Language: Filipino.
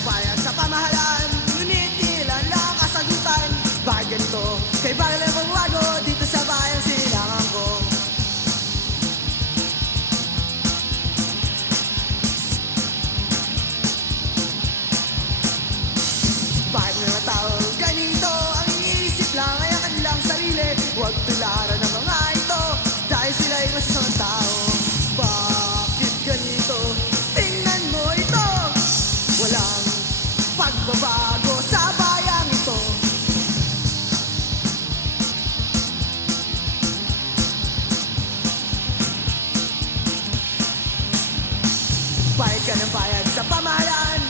ng sa pamahalaan. pagbabago sa bayan ito. Bayad sa pamahalaan.